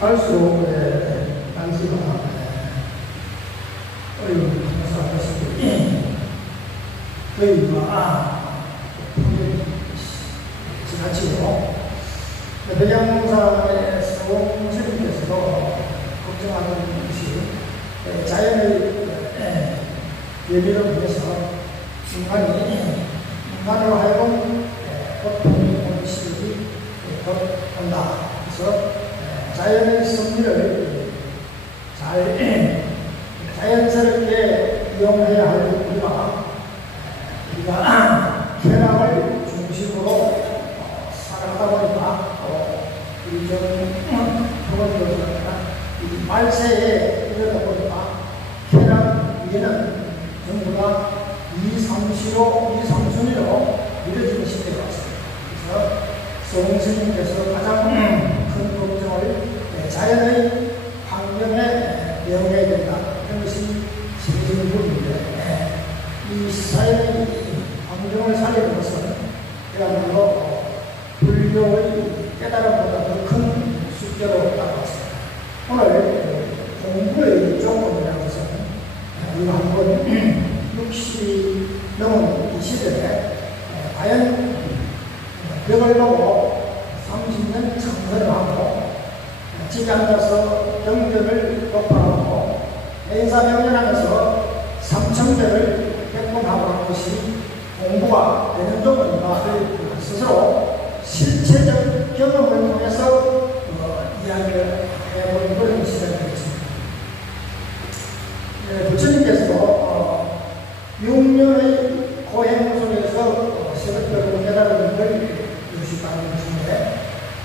갈수록 단지가 어려운 공사가 됐을 저희가 지나치고 백양사의 성실님께서도 걱정하는 것이 자연의 예비를 위해서 인간으로 하여금 고통이 오는 시절이 곧 온다. 그래서 자연의 섭리를 잘 자연스럽게 이용해야 할 우리가 쾌락을 중심으로 살아가다 보니까 우리 이 말세에 이르다 보니까 쾌락 위에는 전부 다 이삼순위로 이루어지는 시대가 왔습니다. 그래서 성스님께서 가장 큰 걱정을 자연의 환경에 배워야 된다. 이런 것이 세계적인 부분인데 이 자연의 환경을 살리는 것은 그야말로 불교의 깨달음보다 더 큰 숙제로 다가왔습니다. 오늘 공부의 조건이라는 것은 우리가 한번 60이 넘은 이 시대에 과연 벽을 보고 30년 청소를 하고 집에 앉아서 경전을 독파하고 인사명령하면서 3,000배를 백문하고 하는 것이 공부가 되는 조건인가를 스스로 실체적 경험을 통해서 이야기를 해보는 그런 시간이 되겠습니다. 부처님께서도 6년의 고행 속에서 새벽별로 깨달은 걸 이루시다는 것인데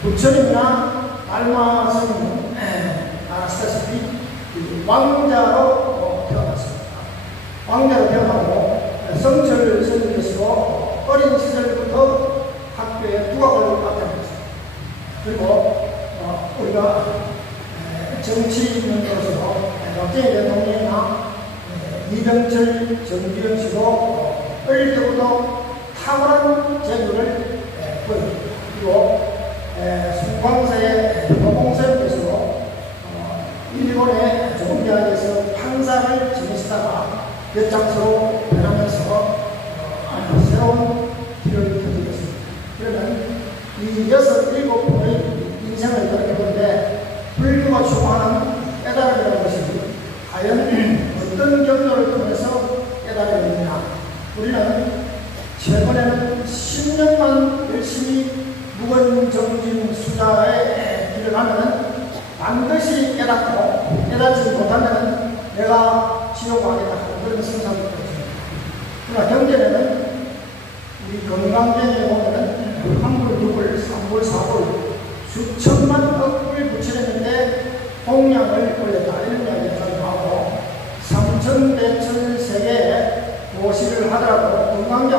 부처님이나 달마 스님은 아시다시피 왕자로 태어났습니다. 왕자로 태어나고 성철 스님께서도 어린 시절부터 학교에 두각을 나타냈습니다. 그리고 우리가 정치인으로서도 박정희 대통령이나 이병철, 정기영 씨도 어릴 때부터 탁월한 재주를 보여줍니다. 그리고 송광사의 도공선께서도 일본의 종교학에서 판사를 지내시다가 엿장수로 변하면서 새로운 길을 펴주겠습니다. 그러면 이 6, 7분의 인생을 돌아보는데 불교가 추구하는 깨달음이라는 것이 과연 어떤 경로를 통해서 깨달음이냐. 우리는 최근에는 10년만 열심히 무건정진 수자의 길을 가면 반드시 깨닫고 깨닫지 못하면 내가 지옥 가겠다 하는 그런 생각이 들었습니다. 그러나 경전에는 우리 건강경에 보면 한불, 두불, 삼불, 사불 수천만 억불 부처했는데 공양을 올렸다 이런 이야기를 하고 삼천대천세계에 모시를 하더라도 건강경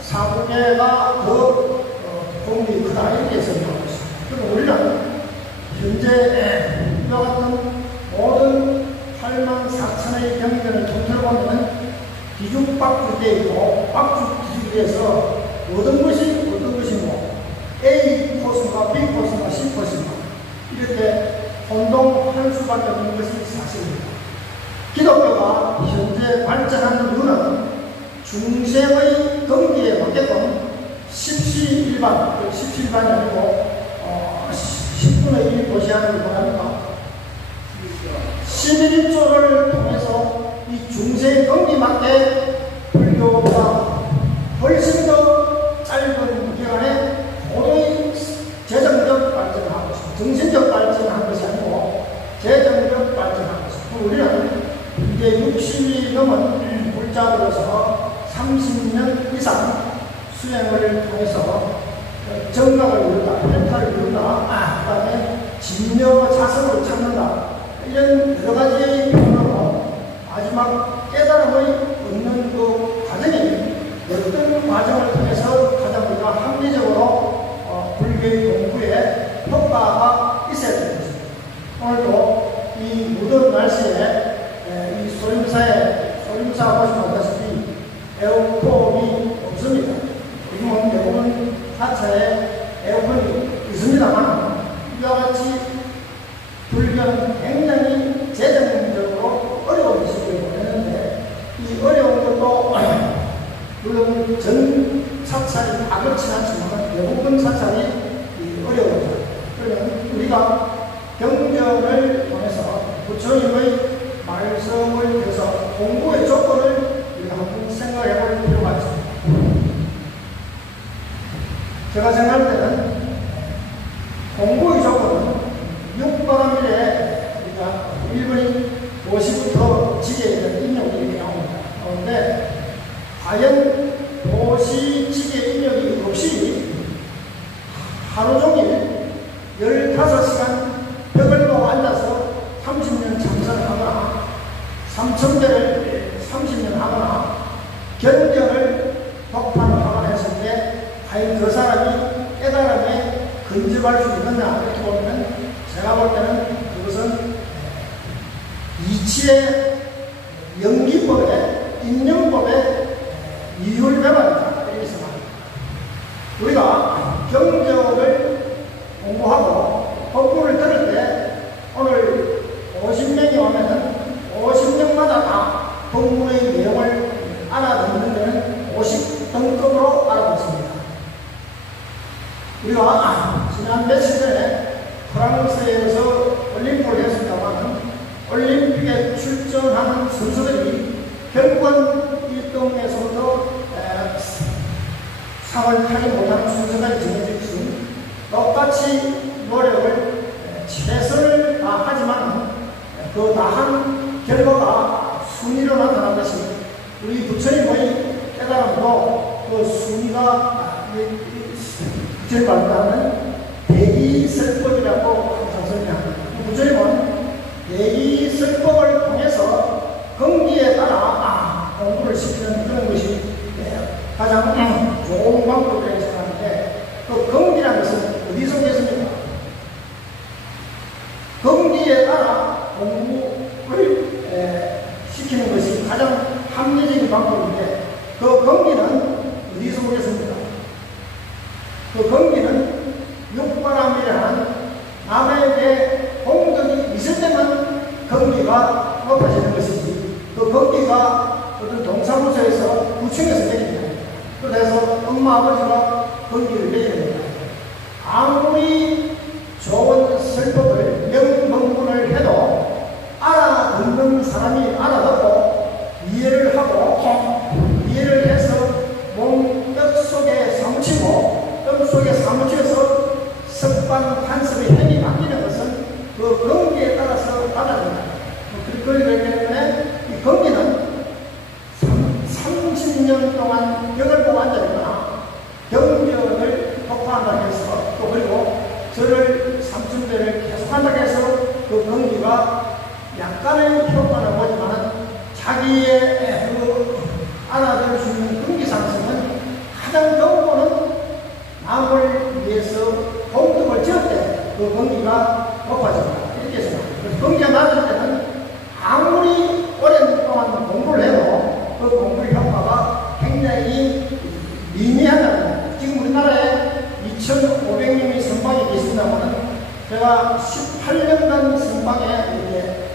사부계가 더 공이 크다 이렇게 설명하고 있습니다. 그리고 우리는 현재 이와 같은 모든 84,000의 경전을 통틀어 보면 뒤죽박죽되어 있고 박죽뒤죽에서 어떤 것이 어떤 것이고 A 코스가 B 코스가 C 코스가 이렇게 혼동할 수밖에 없는 것이 사실입니다. 기독교가 현재 발전하는 이유는 중생의 경기에 맞게끔 십시일반, 십시일반이 아니고 10분의 1 도시하는 걸 뭐합니까? 11조를 통해서 이 중생의 경기 맞게 불교가 훨씬 더 짧은 기간에 고도의 재정적 발전을 하고 있습니다. 정신적 발전을 한 것이 아니고 재정적 발전을 하고 있습니다. 우리는 이제 60이 넘은 불자로서 30년 이상 수행을 통해서 정각을 이룬다, 멘탈을 이룬다, 그 다음에 진여 자성을 찾는다 이런 여러 가지의 표현으로 마지막 깨달음의 얻는 그 과정이 어떤 과정을 통해서 가장 우리가 합리적으로 불교의 공부에 효과가 있어야 되는 것입니다. 오늘도 이 무더운 날씨에 이 소림사 보시면 알다시피 에어컨이 없습니다. 지금은 대부분 하차에 에어컨이 있습니다만 이와 같이 우리가 경전을 통해서 부처님의 말씀을 위해서 공부의 조건을 우리가 한번 생각해 볼 필요가 있습니다. 제가 생각할 때는 공부의 조건은 육바람일에 우리가 일본인 도시부터 지게에 있는 인력이 이렇게 나옵니다. 그런데 과연 도시 지게 인력이 없이 하루 종일 15시간 벽을 보고 앉아서 30년 참선을 하거나 3000대를 30년 하거나 견경을 독파를 하거나 했을 때 과연 그 사람이 깨달음에 근접할 수 있느냐 이렇게 보면 제가 볼 때는 그것은 이치의 연기법의 인연법의 이율배반이다 이렇게 생각합니다. 우리가 경전을 공부하고 법문을 들을 때 오늘 50명이 오면은 50명마다 다 법문의 내용을 알아듣는 데는 50등급으로 알아듣습니다. 우리가 지난 며칠 전에 프랑스에서 올림픽을 했습니다만 올림픽에 출전하는 선수들이 결국은 1등에서부터 상을 타지 못하는 순서까지 정해질 수 똑같이 노력을 최선을 다하지만 그 다한 결과가 순위로 나타난 것이 우리 부처님의 깨달음도 그 순위가 제발하는 대기설법이라고 항상 설명합니다. 부처님은 대기설법을 통해서 경기에 따라 공부를 시키는 그런 것이 가장 좋은 방법이라고 생각하는데 그 경기라는 것은 어디서 오겠습니까? 경기에 따라 공부를 시키는 것이 가장 합리적인 방법인데 그 경기는 어디서 오겠습니까? 그 경기는 육바람이라는 남에게 공덕이 있을 때만 경기가 높아지는 것이지 그 경기가 어떤 동사무소에서 구청에서 내립니다. 그래서 엄마 아버지가 경기를 내야 됩니다. 아무리 좋은 설법을 명문을 해도 알아듣는 사람이 알아듣고 이해를 하고 이해를 해서 몸 뼈속에 사무치고 뼈속에 사무쳐서 습관 관습의 행위 바뀌는 것은 그 경기에 따라서 달라집니다. 그렇기 때문에 이 경기는 30년 동안 벽을 보고 앉아있거나 경전을 독파한다고 해서 또 그리고 저를 3층대를 계속한다고 해서 그 경기가 약간의 효과를 보지만 자기의 그 알아들 수 있는 경기 상승은 가장 좋은 거는 남을 위해서 공덕을 지을 때 그 경기가 높아집니다. 이렇게 생각합니다. 경기가 낮을 때는 아무리 오랜 동안 공부를 해도 그 공부의 효과가 굉장히 미미하다는 거예요. 지금 우리나라에 2,500명이 선방에 계신다면 제가 18년간 선방에 이렇게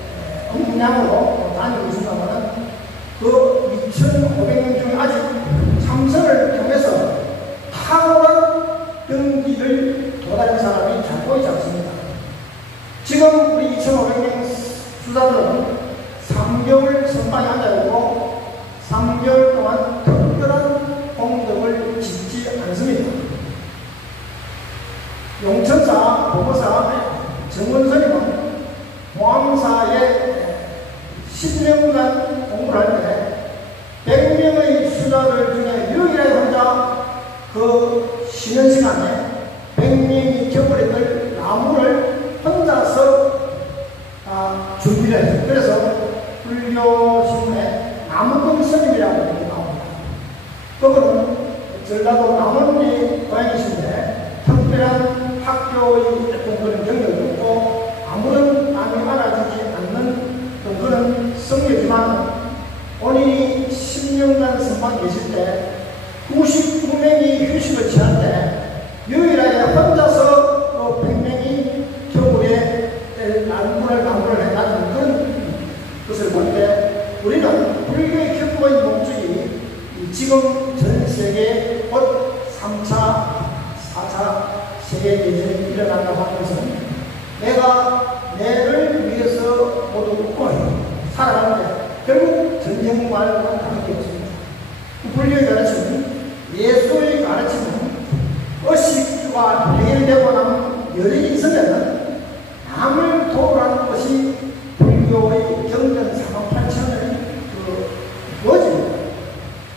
음량으로 다니고 있습니다만 그 2,500명 중에 아직 참선을 통해서 탁월한 경기를 도달한 사람이 잘 보이지 않습니다. 지금 우리 2,500명 수사들은 3개월 선방에 앉아있고 3개월 동안 특별한 공덕을 짓지 않습니다. 용천사, 보고사, 정원선임은 모함사에 10년간 공부를 할 때 100명의 수자들 중에 유일하게 혼자 그 쉬는 시간에 100명이 겨울에 나무를 혼자서 준비를 했어요. 그래서 불교신문에 나무금 스님이라고 이렇게 나옵니다. 그분은 전라도 남원리 고향이신데 특별한 학교의 어떤 그런 경력이 없고 아무런 남이 알아주지 않는 그런 성녀지만 본인이 10년간 선방 계실 때 99명이 휴식을 취할 때 유일하게 혼자서 100명이 겨울에 나무를 해가지고 그런 것을 볼 때 우리는 불교의 견고한 목적이 지금 전 세계에 곧 3차, 4차 세계대전이 일어난다고 하는 것은 내가 내를 위해서 모두 웃고 살아가는데 결국 전쟁 말고는 다른 게 없습니다. 불교의 가르침은, 예수의 가르침은 의식주가 해결되고 나면 열이 있으면 남을 도우라는 것이 불교의 경전 48,000의 뭐지?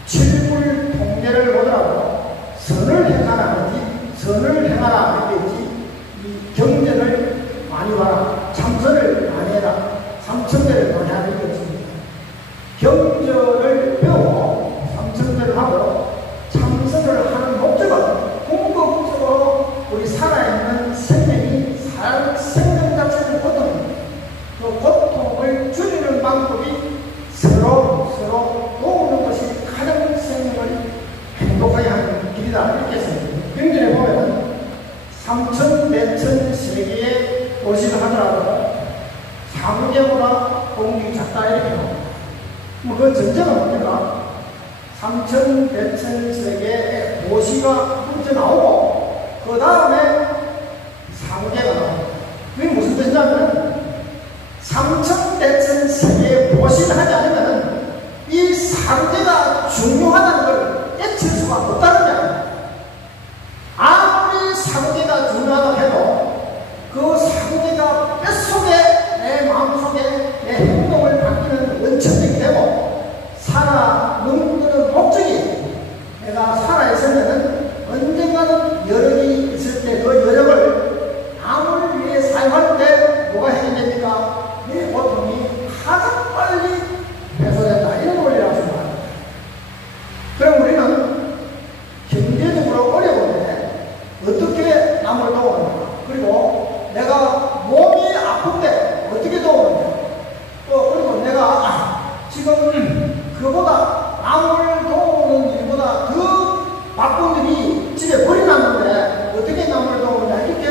칠불 통례를 보더라도 선을 행하라 하지, 선을 행하라 하겠지, 이 경전을 많이 봐라, 참선을 많이 해라, 삼천대를 많이 하는 게 없습니다. 경전을 배우고 삼천대를 하고 참선을 하는 목적은 궁극적으로 우리 살아있는 생명이 생명 자체는 고통입니다. 그 고통을 줄이는 방법이 서로 도우는 것이 가장 생명을 행복하게 하는 길이다, 이렇게 생각합니다. 경전에 보면 삼천대천 세계의 도시를 하더라도 사무제보다 공기 작다, 이렇게 나옵니다. 그 전제가 뭡니까? 삼천대천 세계의 도시가 먼저 나오고 그 다음에 사무제가 나옵니다. 그게 무슨 뜻이냐면 삼천대천 세계의 도시를 하지 않으면 이 사무제가 중요하다는 걸 깨칠 수가 없다는 거예요. 아무리 사무제가 중요하다고 해도 그 사무제가 뼛속에, 내 마음속에 내 행동을 바뀌는 원천적이 되고 살아남는 목적이, 내가 살아있으면 언젠가는 여력이 있을 때 그 여력을 남을 위해 사용할 때 뭐가 해결됩니까? 내 고통이 가장 빨리 해소된다, 이런 원리라고 생각합니다. 그럼 우리는 경제적으로 어려운데 어떻게 남을 도우느냐, 그리고 내가 몸이 아픈데 어떻게 도우느냐, 그리고 내가 지금 그보다 남을 도우는 일보다 더 바쁜 일이 집에 버려놨는데 어떻게 남을 도우느냐, 이렇게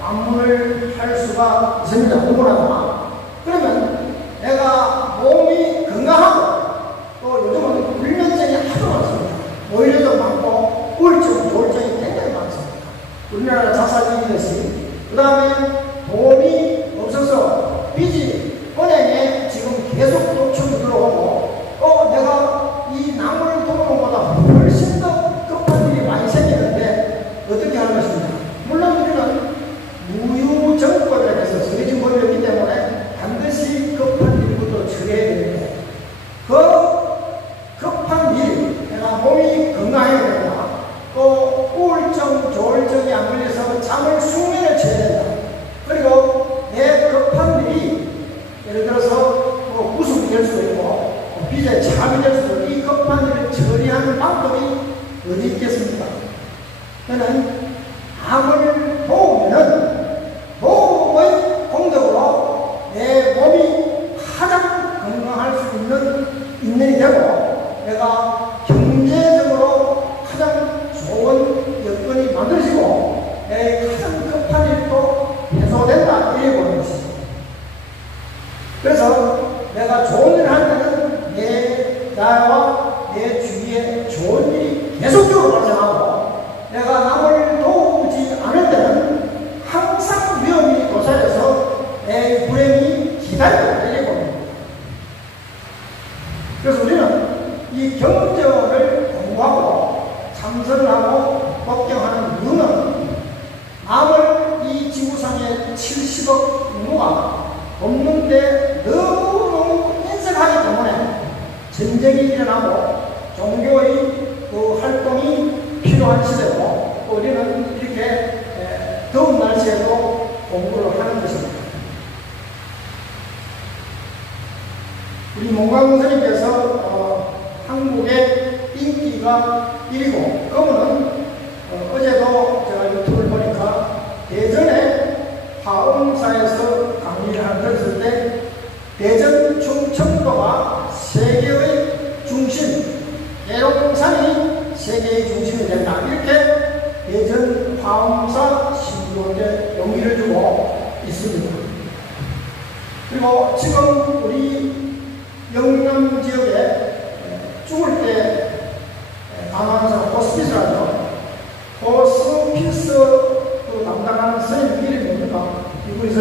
반문을 할 수가 있습니다. 누구나. 그러면 내가 몸이 건강하고, 또 요즘은 불면증이 하도 많습니다. 오히려도 많고 우울증, 조울증이 굉장히 많습니다. 우리나라 자살률이, 그 다음에 돈이 없어서 빚이 은행에 지금 계속 도축이 들어오고, 내가 이 남을 도우는 것보다 훨씬 더 급한 일이 많이 생기는데 어떻게 하는 것입니까? 물론 우리는 무유정권에 대해서 정해진 법이었기 때문에 반드시 급한 일부터 처리해야 되는데, 그 급한 일, 내가 몸이 건강해야 된다, 또 우울증, 조울증이 안 걸려서 잠을 숙면을 취해야 된다, 그리고 내 급한 일이 예를 들어서 구속이 될 수도 있고 빚에 차압이 될 수도 있고, 이 급한 일을 처리하는 방법이 어디 있겠습니까? 저는 남을 도우면은 도움의 공덕으로 내 몸이 가장 건강할 수 있는 인연이 되고, 내가 경제적으로 가장 좋은 여건이 만들어지고 내 가장 급한 일도 해소된다, 이래 보는 것이죠. 그래서 내가 좋은 일을 할 때는 내 나와 내 주위에 좋은 일이 계속적으로 발생하고, 내가 남을 도우지 않을 때는 항상 위험이 도사려서 내 불행이 기다리고 있는 겁니다. 그래서 우리는 이 경전을 공부하고 참선을 하고 복경하는 이유는, 남을 이 지구상에 70억 인구가 돕는데 너무너무 인색하기 때문에 전쟁이 일어나고 종교의 그 활동이 필요한 시대고, 또 우리는 이렇게 더운 날씨에도 공부를 하는 것입니다. 우리 몽광 선생님께서 한국의 인기가 1위고, 그분은 어제도 제가 유튜브를 보니까 대전에 화엄사에서 강의를 하는 들었을 때 대전 충청도가 세계의 중심, 계룡산이 세계의 중심이 된다, 이렇게 대전 화엄사 신도에 용기를 주고 있습니다. 그리고 지금 우리 영남 지역에 죽을 때 강화하는 사람 호스피스를 하죠. 호스피스 그 담당하는 선생님 이름이 뭡니까? 이분이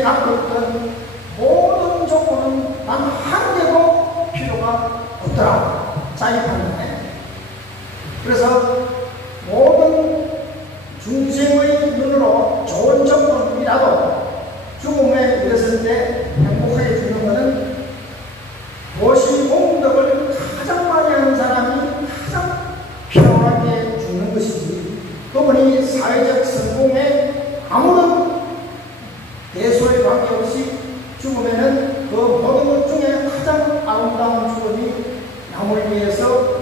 자신이 갖고 있던 모든 조건은 단 한 개도 필요가 없더라. 자기판에. 그래서 모든 중생의 눈으로 좋은 조건이라도 죽음에 이르렀을 때 행복하게 죽는 것은 도시 공덕을 가장 많이 하는 사람이 가장 평안하게 죽는 것이지, 그분이 사회적 성공에 아무런 대소에 관계없이 죽으면은 그 모든 것 중에 가장 아름다운 죽음이 남을 위해서.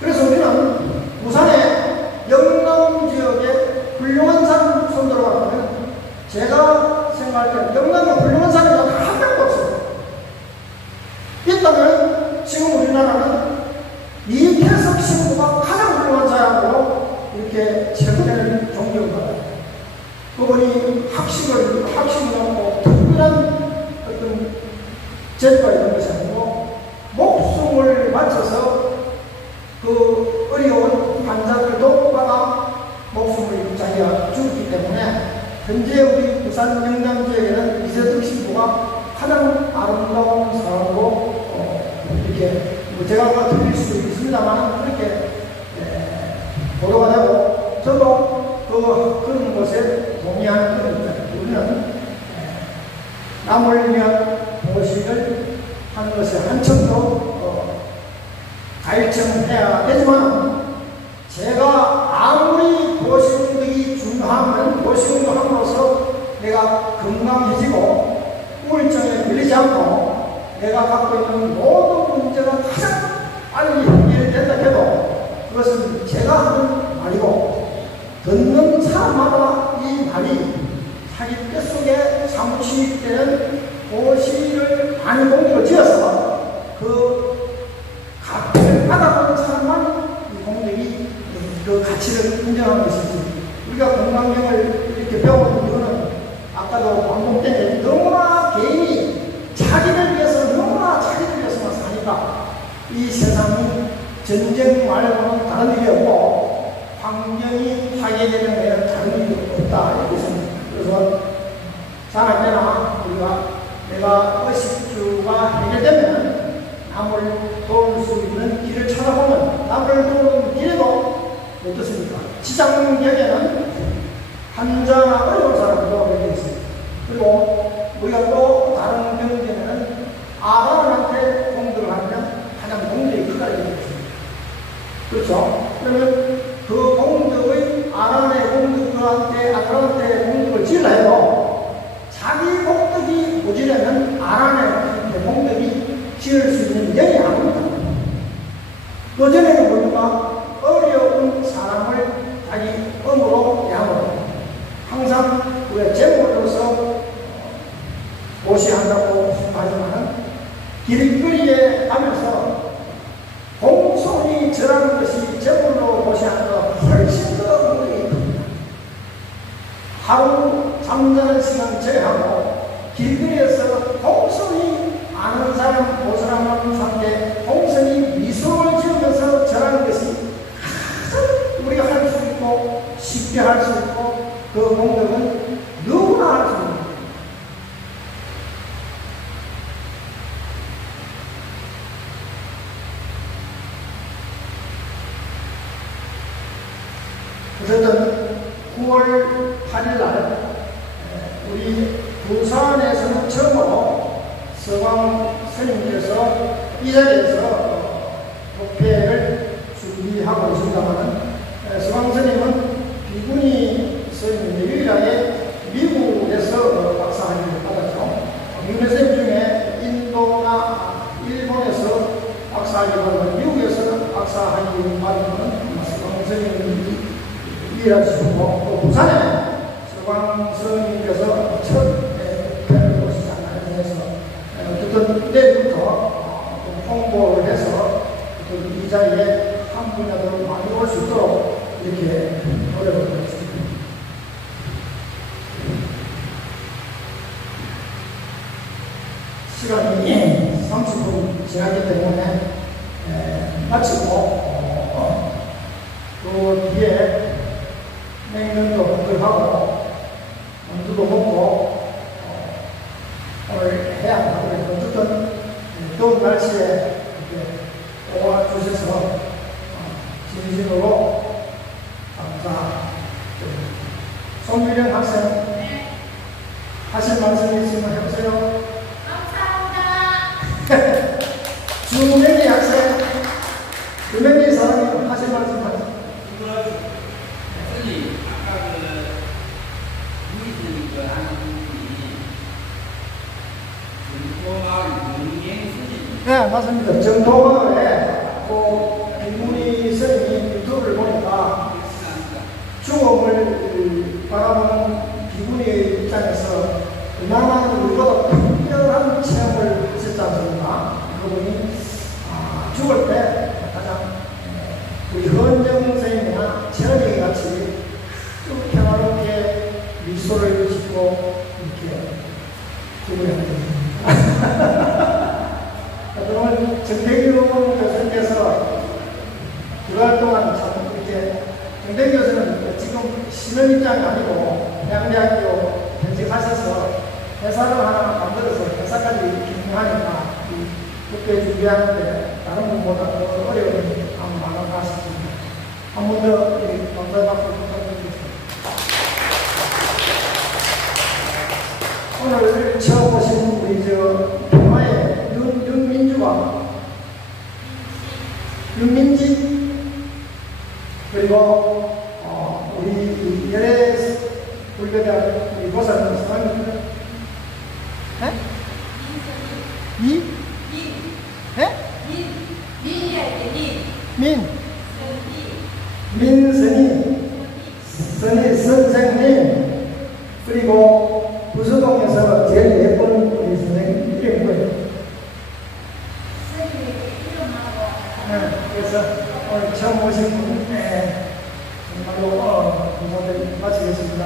그래서 우리는 부산의 영남 지역에 훌륭한 사람 손들어가면, 제가 생각할 때는 영남에 훌륭한 사람이 한 명도 없어요. 있다면 지금 우리나라는 이태석 신부가 가장 훌륭한 사람으로 이렇게 최근에는 존경을 받아요. 그분이 학식을 갖고 특별한 어떤 재주가 있는 것이 아니고 목숨을 바쳐서 그 어려운 환자들 돕다가 목숨을 자기가 죽었기 때문에 현재 우리 부산 영남 지역에는 이재석 신부가 가장 아름다운 사람으로 이렇게 제가 들릴 수도 있습니다만 그렇게 보도가 되고, 저도 그런 것에 동의하는 겁니다. 우리는 남을 위한 보식을 하는 것에 한층더 가일청해야 되지만, 제가 아무리 보식운동이 중요하면 보식운동함으로써 내가 건강해지고 우울증에 걸리지 않고 내가 갖고 있는 모든 문제가 가장 빨리 해결된다 해도 그것은 제가 하는 말이고, 듣는 사람마다 이 말이 자기 뼛속에 사무치되는 보시를 많이 공부를 지어서 그 가치를 받아보는 사람만 이 공덕이 그 가치를 인정하는 것이지, 우리가 건강경을 이렇게 배우는 이유는 아까도 방송 때문에 너무나 개인이 자기를 위해서 너무나 자기를 위해서만 사니까 이 세상은 전쟁 말고는 다른 일이 없고 환경이 파괴되는 데는 다른 일이 없다 이렇게 생각합니다. 그래서 자랄 때나 우리가 내가 의식주가 해결되면 남을 도울 수 있는 길을 찾아보면 남을 도우는 길에도 어떻습니까? 지장경에는 환자나 어려운 사람을 도와주게 있습니다. 그리고 우리가 또 다른 경우에는 아바한테 공덕을 하면 가장 공덕이 크다 이렇게 있습니다. 그렇죠? 그러면 그 공덕의 아란의 공덕한테 아란한테 공덕을 지으려 해도 자기 공덕이 모자라면 아란의 공덕이 지을 수 있는 영이 아닙니다. 그 전에는 뭡니까? 어려운 사람을 자기 음으로 양으로 항상 우리가 제목으로서 모시한다고 하지만 길거리에 가면서 공손히 절하는 것이 제목으로 모시하는 것보다 훨씬 더 능력이 큽니다. 하루 잠자는 시간 제외하고 길거리에서 공손히 아는 사람, 못 사람하는 상대 공손히 미소를 지으면서 절하는 것이 가장 우리가 할 수 있고 쉽게 할 수 있고 그 공덕은 누구나 할 수 있는 어쨌든 9월 8일날 우리 부산에서는 처음으로 서광 스님께서 이 자리에서 법회를 준비하고 있습니다만, 서광 스님은 비구니 스님인데 유일하게 미국에서 박사학위를 받았죠. 미국의 스님 중에 인도나 일본에서 박사학위를 받은, 미국에서는 박사학위를 받은 것은 서광 스님이 유일하시고, 또 부산에 서광 스님께서 첫 법회를 오시지 않나 해서 어쨌든 내일부터 홍보를 해서 이 자리에 한 분야도 많이 올 수 있도록 이렇게 노력을 하겠습니다. 시간이 30분 지나기 때문에 마치고 그 뒤에 냉면도 먹고 만두도 먹고 더운 날씨에 이렇게 도와주셔서 진심으로 감사. 손미령 학생, 네. 하실 말씀 있으면 해보세요. 감사합니다. 주명희 학생, 주명희 사람이 하실 말씀 하세요. 선생님, 아까 우리들이 하는 분이 정토마을 문경 선생님. 네, 맞습니다. 정토마을에 김문희 선생님 유튜브를 보니까 죽음을 바라보는 비구니의 입장에서 그나마 우리보다 특별한 체험을 하셨지 않습니까? 그분이 죽을 때 가장 우리 헌정 선생님이나 천이 같이 쭉 평화롭게 미소를 짓고 이렇게 죽으려 합니다. 그러면 정대규 교수님께서 두 달 동안 참 이렇게 정대규 교수는 지금 쉬는 입장이 아니고 대학교 현직하셔서 회사를 하나 만들어서 회사까지 경영하니까 그때 준비하는데 다른 분보다 더 어려움이 아마 많은가 싶습니다. 한 번 더 감사받고 부탁드리겠습니다. 오늘 처음 오신 우리 평화의 윤민지 그리고 우리 열애 불교대학 우리 보살님 사장님 민선이 선생님 그리고 부수동에서 제일 예쁜 우리 선생님 이름이 뭐예요? 그래서 오늘 처음 오신 분 정말로 감사드리고 마치겠습니다.